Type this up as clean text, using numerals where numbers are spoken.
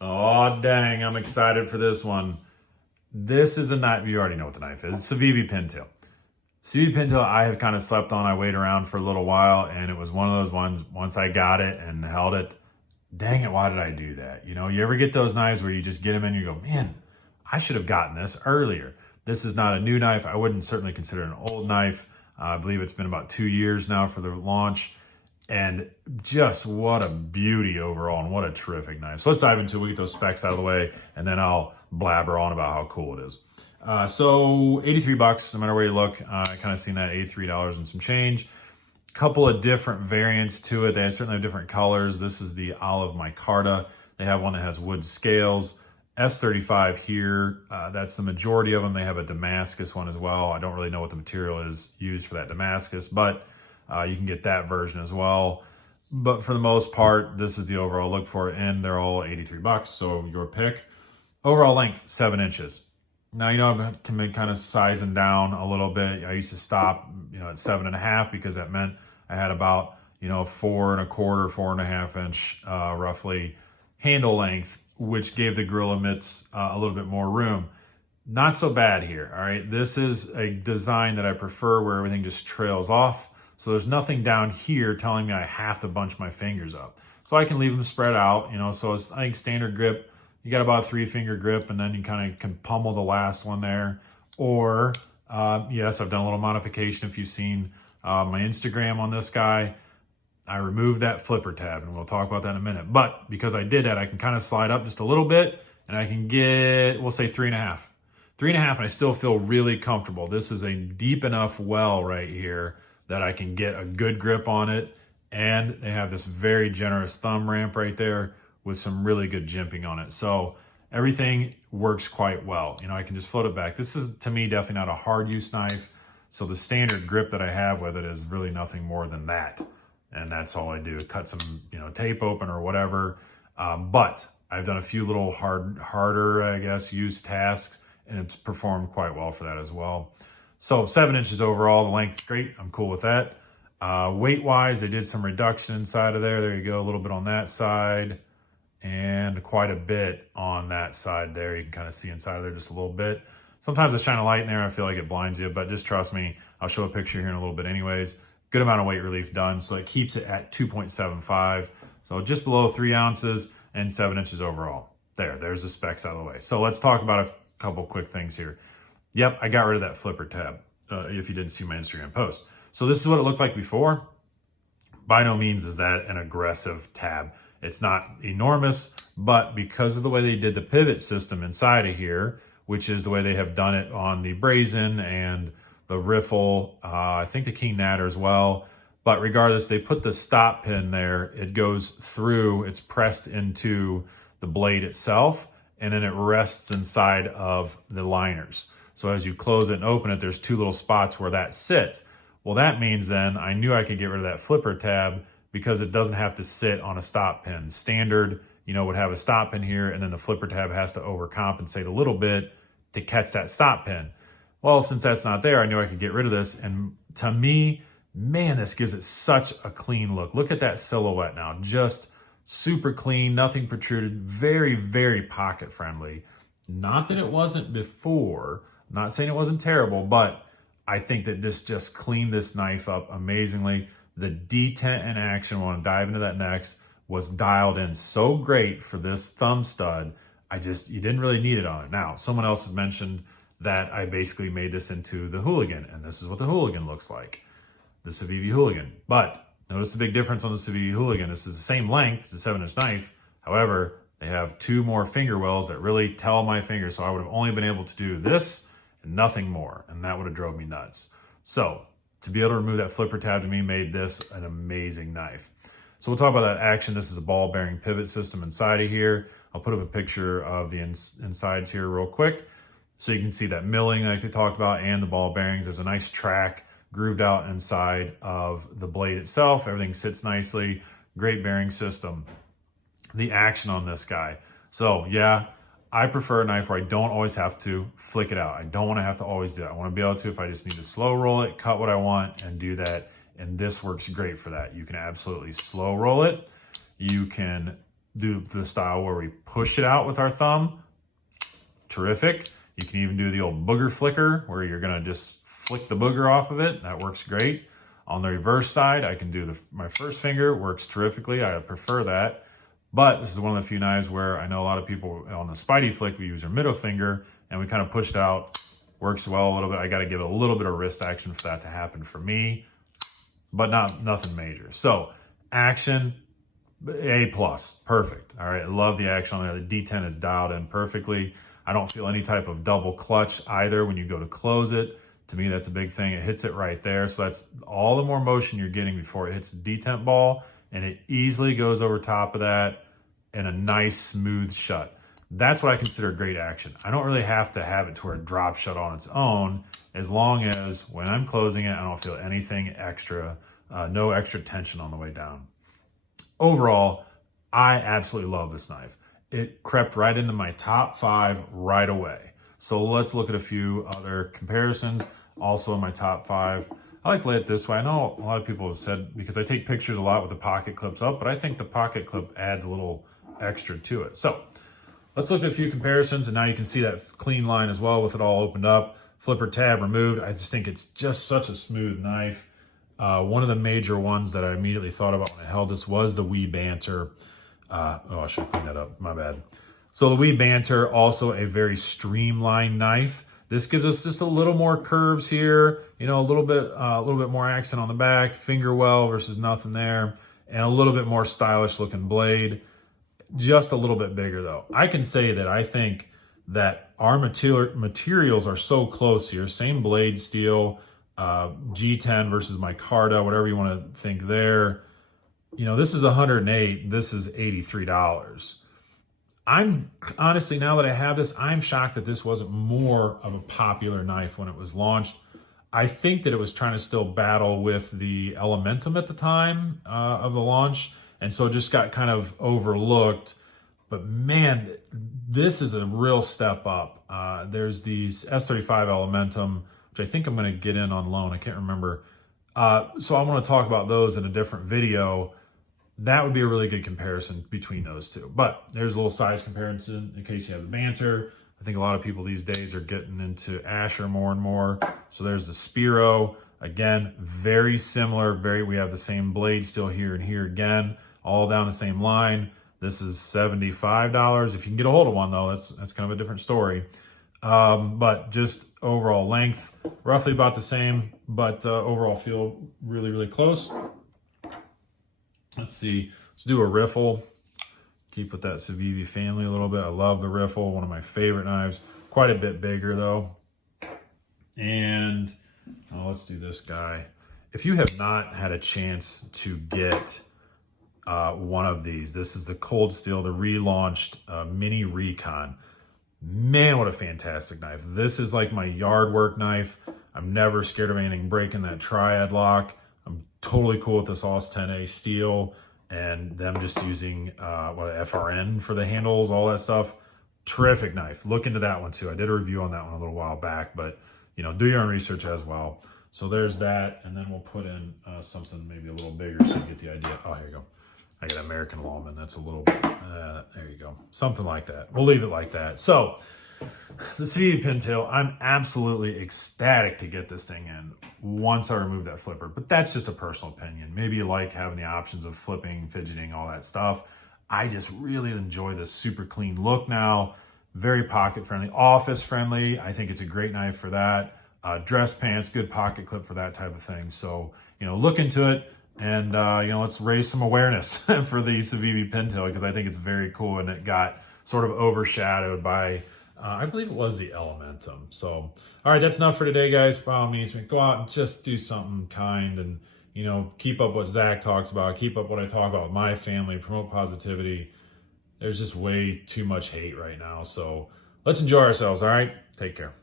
Oh, dang, I'm excited for this one. This is a knife, you already know what the knife is. Civivi Pintail. Civivi Pintail, I have kind of slept on. I waited around for a little while, and it was one of those ones, once I got it and held it, dang it, why did I do that? You know, you ever get those knives where you just get them and you go, man, I should have gotten this earlier. This is not a new knife. I wouldn't certainly consider it an old knife. I believe it's been about 2 years now for the launch. And just what a beauty overall, and what a terrific knife. So let's dive into it. We get those specs out of the way, and then I'll blabber on about how cool it is. So 83 bucks, no matter where you look. I kind of seen that $83 and some change. Couple of different variants to it. They certainly have different colors. This is the olive micarta. They have one that has wood scales. S35 here, that's the majority of them. They have a Damascus one as well. I don't really know what the material is used for that Damascus, but you can get that version as well. But for the most part, this is the overall look for it, and they're all 83 bucks, so your pick. Overall length, 7 inches. Now, you know, I've been kind of sizing down a little bit. I used to stop, you know, at 7.5 because that meant I had about, you know, 4.25, 4.5 inch, roughly handle length, which gave the gorilla mitts a little bit more room. Not so bad here, all right? This is a design that I prefer where everything just trails off. So there's nothing down here telling me I have to bunch my fingers up. So I can leave them spread out, you know, so it's, I think, standard grip. You got about a 3-finger grip, and then you kind of can pummel the last one there. Or, yes, I've done a little modification. If you've seen my Instagram on this guy, I removed that flipper tab, and we'll talk about that in a minute. But because I did that, I can kind of slide up just a little bit, and I can get, we'll say 3.5. 3.5, and I still feel really comfortable. This is a deep enough well right here that I can get a good grip on it. And they have this very generous thumb ramp right there with some really good jimping on it. So everything works quite well. You know, I can just float it back. This is, to me, definitely not a hard use knife. So the standard grip that I have with it is really nothing more than that. And that's all I do, cut some, you know, tape open or whatever. But I've done a few little harder, I guess, use tasks, and it's performed quite well for that as well. So 7 inches overall, the length's great. I'm cool with that. Weight-wise, they did some reduction inside of there. There you go, a little bit on that side and quite a bit on that side there. You can kind of see inside of there just a little bit. Sometimes I shine a light in there. I feel like it blinds you, but just trust me. I'll show a picture here in a little bit anyways. Good amount of weight relief done, so it keeps it at 2.75. So just below 3 ounces and 7 inches overall. There's the specs out of the way. So let's talk about a couple quick things here. Yep, I got rid of that flipper tab, if you didn't see my Instagram post. So this is what it looked like before. By no means is that an aggressive tab. It's not enormous, but because of the way they did the pivot system inside of here, which is the way they have done it on the Brazen and the Riffle, I think the King Natter as well. But regardless, they put the stop pin there. It goes through, it's pressed into the blade itself, and then it rests inside of the liners. So as you close it and open it, there's 2 little spots where that sits. Well, that means then I knew I could get rid of that flipper tab because it doesn't have to sit on a stop pin. Standard, you know, would have a stop pin here, and then the flipper tab has to overcompensate a little bit to catch that stop pin. Well, since that's not there, I knew I could get rid of this. And to me, man, this gives it such a clean look. Look at that silhouette now. Just super clean, nothing protruded, very, very pocket friendly. Not that it wasn't before. I'm not saying it wasn't terrible, but I think that this just cleaned this knife up amazingly. The detent in action, when I dive into that next, was dialed in so great for this thumb stud. You didn't really need it on it. Now, someone else has mentioned that I basically made this into the Hooligan, and this is what the Hooligan looks like, the Civivi Hooligan. But notice the big difference on the Civivi Hooligan. This is the same length, it's a 7-inch knife. However, they have 2 more finger wells that really tell my fingers, so I would have only been able to do this and nothing more, and that would have drove me nuts. So to be able to remove that flipper tab to me made this an amazing knife. So we'll talk about that action. This is a ball bearing pivot system inside of here. I'll put up a picture of the insides here real quick so you can see that milling like they talked about and the ball bearings. There's a nice track grooved out inside of the blade itself. Everything sits nicely. Great bearing system. The action on this guy. So yeah, I prefer a knife where I don't always have to flick it out. I don't want to have to always do that. I want to be able to, if I just need to slow roll it, cut what I want and do that. And this works great for that. You can absolutely slow roll it. You can do the style where we push it out with our thumb. Terrific. You can even do the old booger flicker where you're gonna just flick the booger off of it. That works great. On the reverse side, I can do my first finger, works terrifically. I prefer that. But this is one of the few knives where I know a lot of people on the Spidey flick, we use our middle finger and we kind of push it out. Works well a little bit. I got to give it a little bit of wrist action for that to happen for me, but nothing major. So action, A+, perfect. All right, I love the action on there. The D10 is dialed in perfectly. I don't feel any type of double clutch either when you go to close it. To me, that's a big thing. It hits it right there. So that's all the more motion you're getting before it hits the detent ball, and it easily goes over top of that in a nice smooth shut. That's what I consider great action. I don't really have to have it to where it drops shut on its own, as long as when I'm closing it, I don't feel anything extra, no extra tension on the way down. Overall, I absolutely love this knife. It crept right into my top 5 right away. So let's look at a few other comparisons. Also in my top 5. I like to lay it this way. I know a lot of people have said, because I take pictures a lot with the pocket clips up, but I think the pocket clip adds a little extra to it. So let's look at a few comparisons, and now you can see that clean line as well with it all opened up. Flipper tab removed. I just think it's just such a smooth knife. One of the major ones that I immediately thought about when I held this was the Wee Banter. I should clean that up, my bad. So the Wee Banter, also a very streamlined knife. This gives us just a little more curves here, you know, a little bit more accent on the back, finger well versus nothing there, and a little bit more stylish looking blade. Just a little bit bigger though. I can say that I think that our materials are so close here. Same blade steel, G10 versus micarta, whatever you want to think there. You know, this is $108, this is $83. I'm honestly, now that I have this, I'm shocked that this wasn't more of a popular knife when it was launched. I think that it was trying to still battle with the Elementum at the time of the launch, and so just got kind of overlooked. But man, this is a real step up. There's these S35 Elementum, which I think I'm going to get in on loan. I can't remember. So I want to talk about those in a different video. That would be a really good comparison between those two. But there's a little size comparison in case you have the Banter. I think a lot of people these days are getting into Asher more and more. So there's the Spiro. Again, very similar. We have the same blade still here and here again, all down the same line. This is $75. If you can get a hold of one though, that's kind of a different story. But just overall length, roughly about the same, but overall feel really, really close. Let's see, let's do a riffle. Keep with that Civivi family a little bit. I love the riffle, one of my favorite knives. Quite a bit bigger though. And let's do this guy. If you have not had a chance to get one of these, this is the Cold Steel, the relaunched Mini Recon. Man, what a fantastic knife. This is like my yard work knife. I'm never scared of anything breaking that triad lock. I'm totally cool with this AUS 10A steel and them just using FRN for the handles, all that stuff. Terrific knife. Look into that one too. I did a review on that one a little while back, but you know, do your own research as well. So there's that, and then we'll put in something maybe a little bigger so you get the idea. Oh, here you go. I got American Lawman. That's a little bit, there you go. Something like that. We'll leave it like that. So the Civivi Pintail, I'm absolutely ecstatic to get this thing in once I remove that flipper, but that's just a personal opinion. Maybe you like having the options of flipping, fidgeting, all that stuff. I just really enjoy this super clean look now. Very pocket friendly, office friendly. I think it's a great knife for that. Dress pants, good pocket clip for that type of thing. So, you know, look into it. And, you know, let's raise some awareness for the Civivi Pintail, because I think it's very cool, and it got sort of overshadowed by, I believe it was the Elementum. So, all right, that's enough for today, guys. By all means, go out and just do something kind and, you know, keep up what Zach talks about, keep up what I talk about with my family, promote positivity. There's just way too much hate right now. So let's enjoy ourselves, all right? Take care.